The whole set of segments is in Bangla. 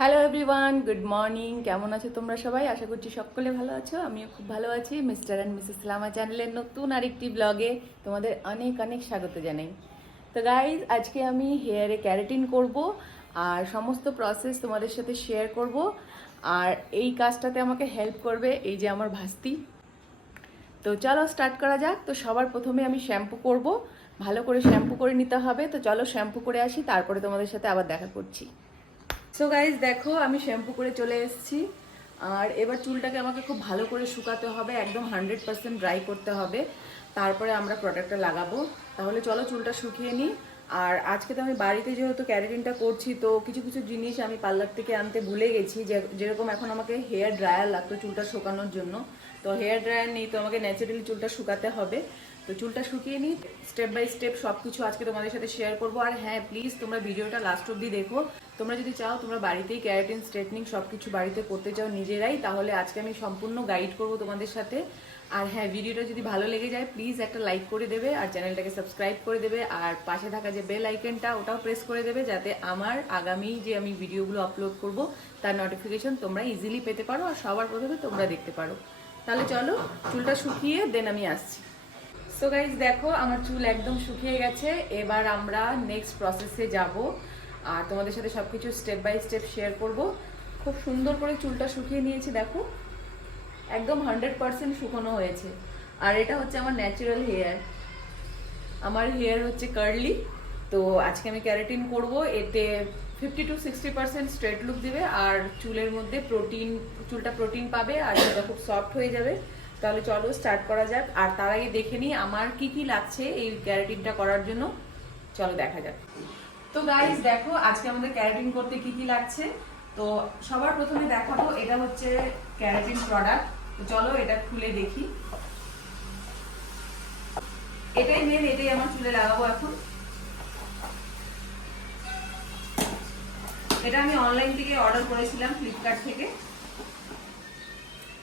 Hello everyone, good morning. কেমন আছো তোমরা সবাই? আশা করছি সকলে ভালো আছো। আমিও খুব ভালো আছি। মিস্টার অ্যান্ড মিসেস লামা চ্যানেলের নতুন আরেকটি ব্লগে তোমাদের অনেক অনেক স্বাগত জানাই। তো গাইজ, আজকে আমি হেয়ারে ক্যারাটিন করব আর সমস্ত প্রসেস তোমাদের সাথে শেয়ার করব। আর এই কাজটাতে আমাকে হেল্প করবে এই যে আমার ভাস্তি। তো চলো স্টার্ট করা যাক। তো সবার প্রথমে আমি শ্যাম্পু করব, ভালো করে শ্যাম্পু করে নিতে হবে। তো চলো শ্যাম্পু করে আসি, তারপরে তোমাদের সাথে আবার দেখা করছি। সো গাইজ, দেখো আমি শ্যাম্পু করে চলে এসেছি। আর এবার চুলটাকে আমাকে খুব ভালো করে শুকাতে হবে, একদম 100% ড্রাই করতে হবে, তারপরে আমরা প্রোডাক্টটা লাগাবো। তাহলে চলো চুলটা শুকিয়ে নিই। আর আজকে তো আমি বাড়িতে যেহেতু ক্যারাটিনটা করছি, তো কিছু কিছু জিনিস আমি পার্লার থেকে আনতে ভুলে গেছি। যেরকম এখন আমাকে হেয়ার ড্রায়ার লাগতো চুলটা শুকানোর জন্য, তো হেয়ার ড্রায়ার নেই, তো আমাকে ন্যাচারালি চুলটা শুকাতে হবে। তো চুলটা শুকিয়ে নিই, স্টেপ বাই স্টেপ সব কিছু আজকে তোমাদের সাথে শেয়ার করবো। আর হ্যাঁ, প্লিজ তোমরা ভিডিওটা লাস্ট অব্দি দেখো। তোমরা যদি চাও তোমরা বাড়িতেই ক্যারাটিন স্ট্রেটনিং সব কিছু বাড়িতে করতে চাও নিজেরাই, তাহলে আজকে আমি সম্পূর্ণ গাইড করব তোমাদের সাথে। আর হ্যাঁ, ভিডিওটা যদি ভালো লেগে যায় প্লিজ একটা লাইক করে দেবে আর চ্যানেলটাকে সাবস্ক্রাইব করে দেবে। আর পাশে থাকা যে বেল আইকনটা ওটাও প্রেস করে দেবে, যাতে আমার আগামী যে আমি ভিডিওগুলো আপলোড করব তার নোটিফিকেশন তোমরা ইজিলি পেতে পারো আর সবার প্রথমে তোমরা দেখতে পারো। তাহলে চলো চুলটা শুকিয়ে দেন আমি আসছি। সো গাইজ, দেখো আমার চুল একদম শুকিয়ে গেছে। এবার আমরা নেক্সট প্রসেসে যাব আর তোমাদের সাথে সবকিছু স্টেপ বাই স্টেপ শেয়ার করব। খুব সুন্দর করে চুলটা শুকিয়ে নিয়েছি, দেখো একদম 100% শুকনো হয়েছে। আর এটা হচ্ছে আমার ন্যাচারাল হেয়ার। আমার হেয়ার হচ্ছে কার্লি। তো আজকে আমি ক্যারাটিন করব, এতে 50 to 60% স্ট্রেট লুক দিবে আর চুলের মধ্যে চুলটা প্রোটিন পাবে আর সেটা খুব সফট হয়ে যাবে। তাহলে চলো স্টার্ট করা যাক। আর তার আগে দেখে নিই আমার কি কি লাগছে এই ক্যারাটিনটা করার জন্য। চলো দেখা যাক। তো গাইস, দেখো আজকে আমাদের ক্যারাটিন করতে কি কি লাগছে। তো সবার প্রথমে দেখাবো, এটা হচ্ছে ক্যারাটিন প্রোডাক্ট। তো চলো এটা খুলে দেখি। এটাই মেন, এটাই আমার চুলে লাগাবো এখন। এটা আমি অনলাইন থেকে অর্ডার করেছিলাম, ফ্লিপকার্ট থেকে।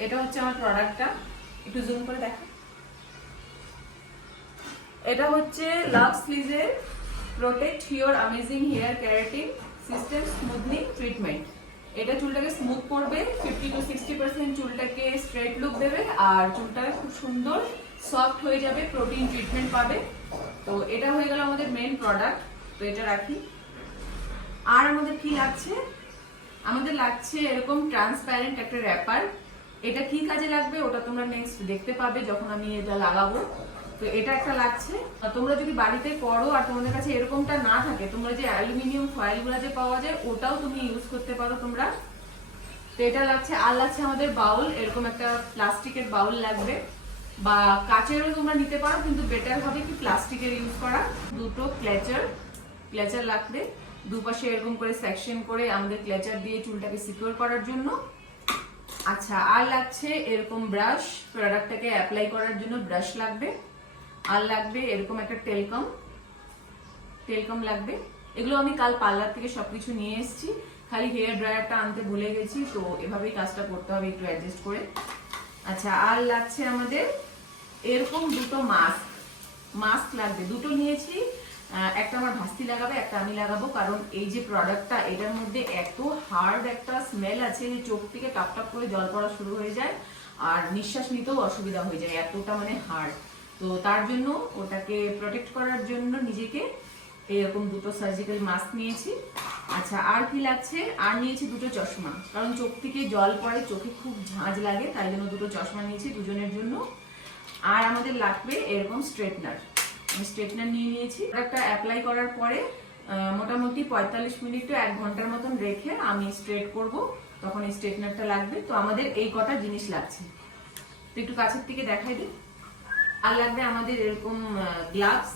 এটা হচ্ছে আমার প্রোডাক্টটা, একটু জুম করে দেখো। এটা হচ্ছে লাক্স ফ্লিজের protect your amazing hair keratin system smoothening treatment. এটা চুলটাকে স্মুথ করবে, 50 to 60% চুলটাকে স্ট্রেট লুক দেবে আর চুলটা খুব সুন্দর সফট হয়ে যাবে, প্রোটিন ট্রিটমেন্ট পাবে। তো এটা হয়ে গেল আমাদের মেন প্রোডাক্ট। তো এটা রাখি। আর আমাদের কি লাগছে, আমাদের লাগছে এরকম ট্রান্সপ্যারেন্ট একটা র্যাপার। এটা কি কাজে লাগবে ওটা তোমরা নেক্সট দেখতে পাবে যখন আমি এটা লাগাবো। তো এটা একটা লাগছে। তোমরা যদি বাড়িতে করো আর তোমাদের কাছে এরকমটা না থাকে, তোমরা যে অ্যালুমিনিয়াম ফয়েলগুলো যে পাওয়া যায় ওটাও তুমি ইউজ করতে পারো তোমরা। তো এটা লাগছে। আর লাগছে আমাদের বাউল, এরকম একটা প্লাস্টিকের বাউল লাগবে, বা কাচেরও তোমরা নিতে পারো, কিন্তু বেটার হবে কি প্লাস্টিকের ইউজ করা। দুটো ক্লেচার লাগবে, দুপাশে এরকম করে সেকশন করে আমাদের ক্লেচার দিয়ে চুলটাকে সিকিউর করার জন্য। আচ্ছা, আর লাগছে এরকম ব্রাশ, প্রোডাক্টটাকে অ্যাপ্লাই করার জন্য ব্রাশ লাগবে। আর লাগবে এরকম একটা টেলকম লাগবে। এগুলো আমি কাল পার্লার থেকে সবকিছু নিয়ে এসেছি, খালি হেয়ার ড্রায়ারটা আনতে ভুলে গেছি, তো এভাবেই কাজটা করতে হবে একটু অ্যাডজাস্ট করে। আচ্ছা, আর লাগছে আমাদের এরকম দুটো মাস্ক লাগবে, দুটো নিয়েছি। একটা আমার ভাস্তি লাগাবে, একটা আমি লাগাবো, কারণ এই যে প্রোডাক্টটা এটার মধ্যে এত হার্ড একটা স্মেল আছে যে চোখ থেকে টাপ টাপ করে জল পড়া শুরু হয়ে যায় আর নিঃশ্বাস নিতেও অসুবিধা হয়ে যায়, এতটা মানে হার্ড। তো তার জন্য ওটাকে প্রোটেক্ট করার জন্য নিজেকে এরকম দুটো সার্জিক্যাল মাস্ক নিয়েছি। আচ্ছা, আর কি লাগছে, আর নিয়েছি দুটো চশমা, কারণ চোখ থেকে জল পড়ে, চোখে খুব ঝাঁঝ লাগে, তাই জন্য দুটো চশমা নিয়েছি দুজনের জন্য। আর আমাদের লাগবে এরকম স্ট্রেটনার, আমি স্ট্রেটনার নিয়ে নিয়েছি। একটা অ্যাপ্লাই করার পরে মোটামুটি 45 মিনিট টু 1 ঘন্টার মতন রেখে আমি স্ট্রেট করব, তখন এই স্ট্রেটনারটা লাগবে। তো আমাদের এই কটা জিনিস লাগছে। তো একটু কাছের থেকে দেখাই দিই। আর লাগবে আমাদের এরকম গ্লাভস,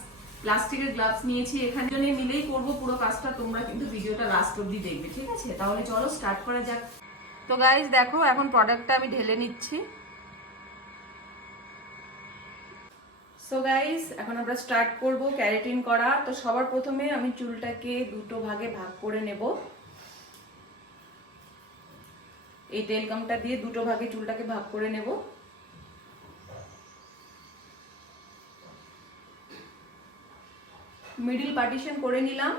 প্লাস্টিকের গ্লাভস নিয়েছি। এখানে জন্য মিলেই করব পুরো কাজটা, তোমরা কিন্তু ভিডিওটা লাস্ট অবধি দেখবে, ঠিক আছে? তাহলে চলো স্টার্ট করা যাক। তো গাইস, দেখো এখন প্রোডাক্টটা আমি ঢেলে নিচ্ছি। সো গাইস, এখন আমরা স্টার্ট করব ক্যারাটিন করা। তো সবার প্রথমে আমি চুলটাকে দুটো ভাগে ভাগ করে নেব। এই টেলকামটা দিয়ে দুটো ভাগে চুলটাকে ভাগ করে নেব। মিডিল পার্টিশন করে নিলাম।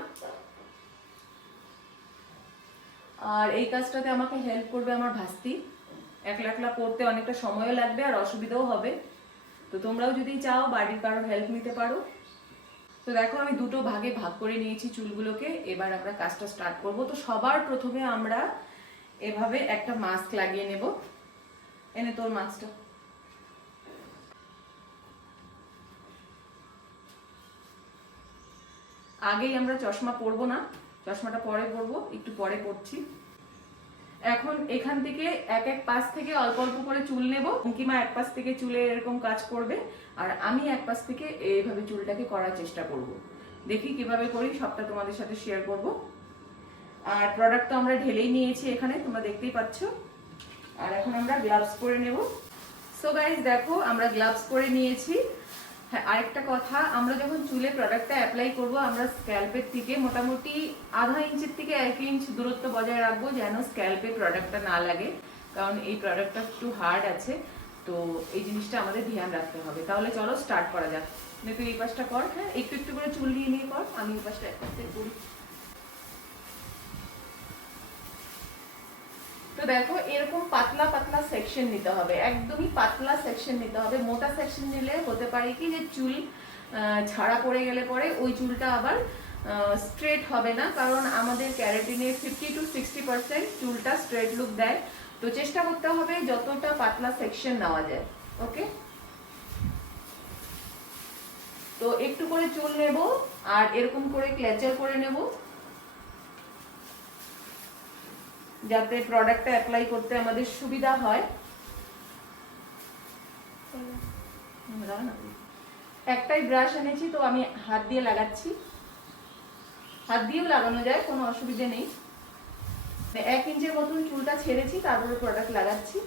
আর এই কাজটাতে আমাকে হেল্প করবে আমার ভাস্তি। একলা একলা করতে অনেকটা সময়ও লাগবে আর অসুবিধাও হবে। তো তোমরাও যদি চাও বাড়ির কারোর হেল্প নিতে পারো। তো দেখো আমি দুটো ভাগে ভাগ করে নিয়েছি চুলগুলোকে। এবার আমরা কাজটা স্টার্ট করব। তো সবার প্রথমে আমরা এভাবে একটা মাস্ক লাগিয়ে নেব। এনে তোর মাস্কটা। আগেই আমরা চশমা পরবো না, চশমাটা পরে পরবো, একটু পরে পরছি। এখন এখান থেকে এক এক পাশ থেকে অল্প অল্প করে চুল নেব। অঙ্কিমা এক পাশ থেকে চুলে এরকম কাজ করবে আর আমি এক পাশ থেকে এইভাবে চুলটাকে করার চেষ্টা করব। দেখি কিভাবে করি, সবটা তোমাদের সাথে শেয়ার করব। আর প্রোডাক্ট তো আমরা ঢেলেই নিয়েছি এখানে, তোমরা দেখতেই পাচ্ছ। আর এখন আমরা গ্লাভস পরে নেব। সো গাইজ দেখো আমরা গ্লাভস পরে নিয়েছি। হ্যাঁ, আরেকটা কথা, আমরা যখন চুলে প্রোডাক্টটা অ্যাপ্লাই করব আমরা স্ক্যাল্পের থেকে মোটামুটি আধা ইঞ্চের থেকে 1 ইঞ্চ দূরত্ব বজায় রাখবো, যেন স্ক্যাল্পে প্রোডাক্টটা না লাগে। কারণ এই প্রোডাক্টটা একটু হার্ড আছে, তো এই জিনিসটা আমাদের ধ্যান রাখতে হবে। তাহলে চলো স্টার্ট করা যাক। তুই এই পাশটা কর। হ্যাঁ, একটু একটু করে চুল নিয়ে নিয়ে কর, আমি এই পাশটা এক পাশে করি। তো দেখো এরকম পাতলা পাতলা সেকশন নিতে হবে, একদমই পাতলা সেকশন নিতে হবে। মোটা সেকশন নিলে হতে পারে কি যে চুল ছাড়া পড়ে গেলে পরে ওই চুলটা আবার স্ট্রেট হবে না, কারণ আমাদের ক্যারাটিনের 50 to 60% চুলটা স্ট্রেট লুক দেয়। তো চেষ্টা করতে হবে যতটা পাতলা সেকশন নেওয়া যায়। ওকে, তো একটু করে চুল নেব আর এরকম করে ক্লেচার করে নেব, যাতে প্রোডাক্টটা অ্যাপ্লাই করতে আমাদের সুবিধা হয়। একটাই ব্রাশ এনেছি, তো আমি হাত দিয়ে লাগাচ্ছি। হাত দিয়েও লাগানো যায়, কোনো অসুবিধে নেই। 1 ইঞ্চের মতন চুলটা ছেড়েছি, তারপরে প্রোডাক্ট লাগাচ্ছি।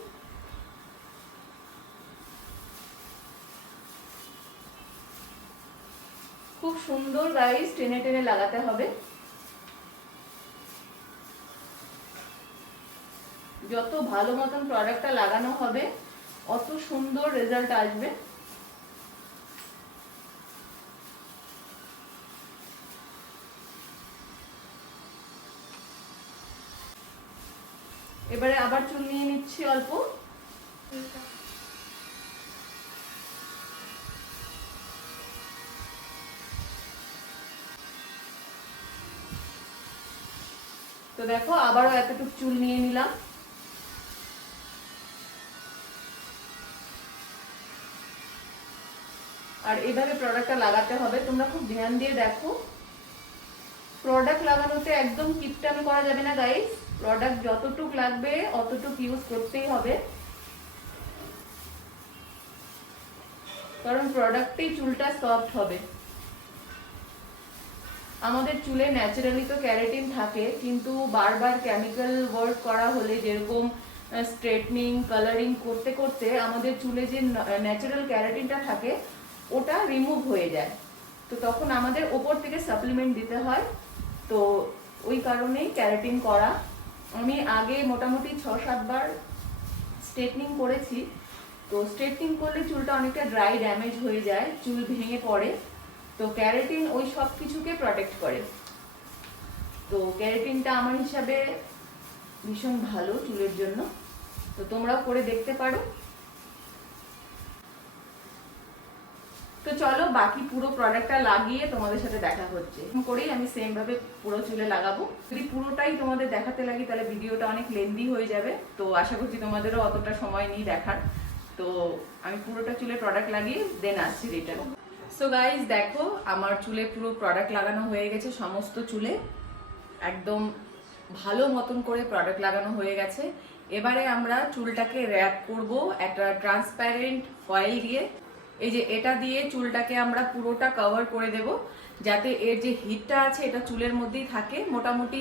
খুব সুন্দর গাইস, টেনে টেনে লাগাতে হবে। যত ভালো মতন প্রোডাক্টটা লাগানো হবে অত সুন্দর রেজাল্ট আসবে। এবারে আবার চুল নিয়ে নিচ্ছি অল্প। তো দেখো আবারও এতটুকু চুল নিয়ে নিলাম। আর এইভাবে প্রোডাক্টটা লাগাতে হবে। তোমরা খুব ধ্যান দিয়ে দেখো, প্রোডাক্ট লাগানোতে একদম কিপটামি করা যাবে না গাইস। প্রোডাক্ট যতটুক লাগবে অতটুক ইউজ করতেই হবে, কারণ প্রোডাক্টেই চুলটা সফট হবে। আমাদের চুলে ন্যাচারালি তো ক্যারাটিন থাকে, কিন্তু বারবার কেমিক্যাল ওয়ার্ক করা হলে, যেরকম স্ট্রেটনিং কালারিং করতে করতে আমাদের চুলে যে ন্যাচারাল ক্যারাটিনটা থাকে ওটা রিমুভ হয়ে যায়। তো তখন আমাদের ওপর থেকে সাপ্লিমেন্ট দিতে হয়। তো ওই কারণেই ক্যারাটিন করা। আমি আগে মোটামুটি 6-7 বার স্ট্রেটনিং করেছি। তো স্ট্রেটনিং করলে চুলটা অনেকটা ড্রাই ড্যামেজ হয়ে যায়, চুল ভেঙে পড়ে। তো ক্যারাটিন ওই সব কিছুকে প্রোটেক্ট করে। তো ক্যারাটিনটা আমার হিসাবে ভীষণ ভালো চুলের জন্য। তো তোমরাও করে দেখতে পারো। তো চলো বাকি পুরো প্রোডাক্টটা লাগিয়ে তোমাদের সাথে দেখা হচ্ছে। করেই আমি সেম ভাবে পুরো চুলে লাগাবো। যদি পুরোটাই তোমাদের দেখাতে লাগি তাহলে ভিডিওটা অনেক লেন্দি হয়ে যাবে। তো আশা করছি তোমাদেরও অতটা সময় নেই দেখার। তো আমি পুরোটা চুলে প্রোডাক্ট লাগিয়ে দেন আসছি রিটার্ন। সো গাইজ দেখো আমার চুলে পুরো প্রোডাক্ট লাগানো হয়ে গেছে। সমস্ত চুলে একদম ভালো মতন করে প্রোডাক্ট লাগানো হয়ে গেছে। এবারে আমরা চুলটাকে র্যাপ করব একটা ট্রান্সপারেন্ট ফয়েল দিয়ে। এই যে এটা দিয়ে চুলটাকে আমরা পুরোটা কভার করে দেব, যাতে এর যে হিটটা আছে এটা চুলের মধ্যেই থাকে। মোটামুটি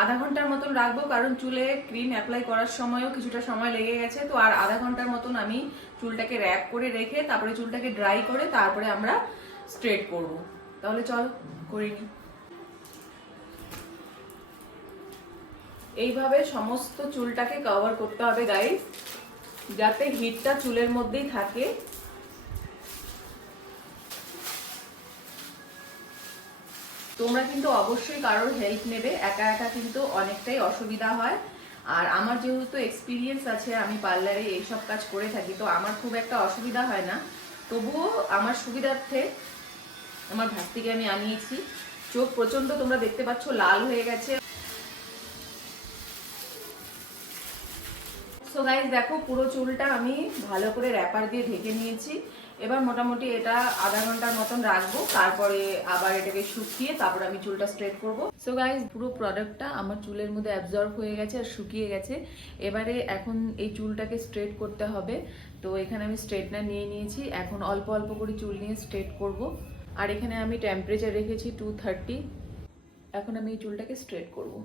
আধা ঘন্টার মতন রাখবো, কারণ চুলে ক্রিম অ্যাপ্লাই করার সময়ও কিছুটা সময় লেগে গেছে। তো আর আধা ঘন্টার মতন আমি চুলটাকে র্যাপ করে রেখে তারপরে চুলটাকে ড্রাই করে তারপরে আমরা স্ট্রেট করব। তাহলে চল করে নিই। এইভাবে সমস্ত চুলটাকে কভার করতে হবে গাইস, যাতে হিটটা চুলের মধ্যেই থাকে। তোমরা কিন্তু অবশ্যই কারোর হেল্প নেবে, একা একা কিন্তু অনেকটাই অসুবিধা হয়। আর আমার যেহেতু এক্সপিরিয়েন্স আছে, আমি পার্লারে এইসব কাজ করে থাকি, তো আমার খুব একটা অসুবিধা হয় না। তবুও আমার সুবিধার্থে আমার ভাস্তিকে আমি আনিয়েছি। চোখ প্রচন্ড তোমরা দেখতে পাচ্ছ লাল হয়ে গেছে। সো গাইস দেখো, পুরো চুলটা আমি ভালো করে র্যাপার দিয়ে ঢেকে নিয়েছি। এবার মোটামুটি এটা আধা ঘন্টার মতন রাখবো, তারপরে আবার এটাকে শুকিয়ে তারপর আমি চুলটা স্ট্রেট করব। সো গাইস পুরো প্রোডাক্টটা আমার চুলের মধ্যে অ্যাবজর্ব হয়ে গেছে আর শুকিয়ে গেছে। এবারে এখন এই চুলটাকে স্ট্রেট করতে হবে। তো এখানে আমি স্ট্রেটনার নিয়ে নিয়েছি, এখন অল্প অল্প করে চুল নিয়ে স্ট্রেট করব। আর এখানে আমি টেম্পারেচার রেখেছি 230। এখন আমি এই চুলটাকে স্ট্রেট করব।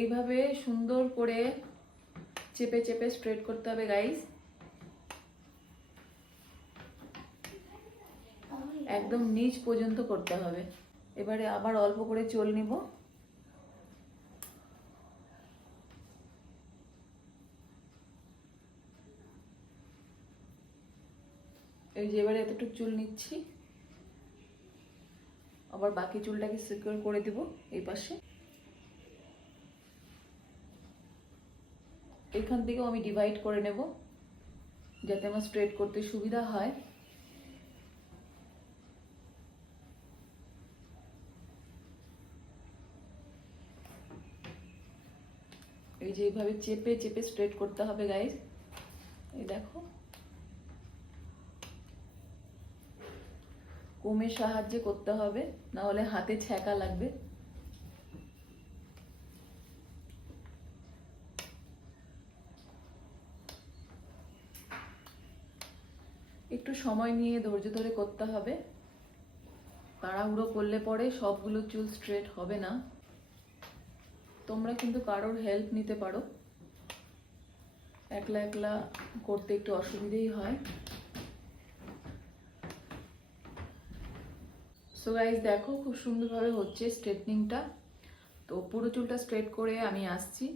এইভাবে সুন্দর করে চেপে চেপে স্ট্রেট করতে হবে গাইস, একদম নিচ পর্যন্ত করতে হবে। এবারে আবার অল্প করে চুল নিব। এই যে এবারে এতটুকু চুল নিচ্ছি, আবার বাকি চুলটাকে সিকিউর করে দিব এই পাশে। এখান থেকেও আমি ডিভাইড করে নেব যাতে আমার স্ট্রেট করতে সুবিধা হয়। এই যে এইভাবে চেপে চেপে স্ট্রেট করতে হবে গাইস। এই দেখো, কোমের সাহায্যে করতে হবে, না হলে হাতে ছ্যাঁকা লাগবে। একটু সময় নিয়ে ধৈর্য ধরে করতে হবে, তাড়াহুড়ো করলে পরে সবগুলো চুল স্ট্রেট হবে না। তোমরা কিন্তু কারোর হেল্প নিতে পারো, একলা একলা করতে একটু অসুবিধেই হয়। সো গাইস দেখো, খুব সুন্দরভাবে হচ্ছে স্ট্রেটনিংটা। তো পুরো চুলটা স্ট্রেট করে আমি আসছি,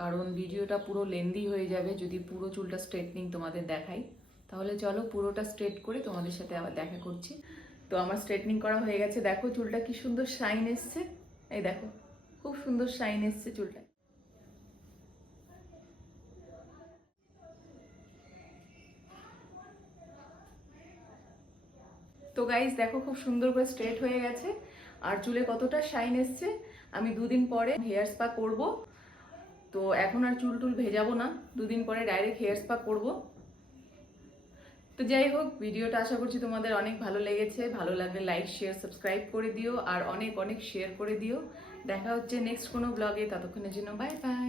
কারণ ভিডিওটা পুরো লেন্দি হয়ে যাবে যদি পুরো চুলটা স্ট্রেটনিং তোমাদের দেখাই। তাহলে চলো পুরোটা স্ট্রেট করে তোমাদের সাথে আবার দেখা করছি। তো আমার স্ট্রেটনিং করা হয়ে গেছে, দেখো চুলটা কি সুন্দর শাইন এসছে। এই দেখো, খুব সুন্দর শাইন এসছে চুলটা। তো গাইস দেখো, খুব সুন্দর করে স্ট্রেট হয়ে গেছে আর চুলে কতটা শাইন এসছে। আমি দুদিন পরে হেয়ার স্পা করব, তো এখন আর চুল টুল ভেজাবো না, দুদিন পরে ডাইরেক্ট হেয়ার স্পা করব। তো যাই হোক, ভিডিওটা আশা করছি তোমাদের অনেক ভালো লেগেছে। ভালো লাগলে লাইক শেয়ার সাবস্ক্রাইব করে দিও আর অনেক অনেক শেয়ার করে দিও। দেখা হচ্ছে নেক্সট কোনো ব্লগে, ততক্ষণের জন্য বাই বাই।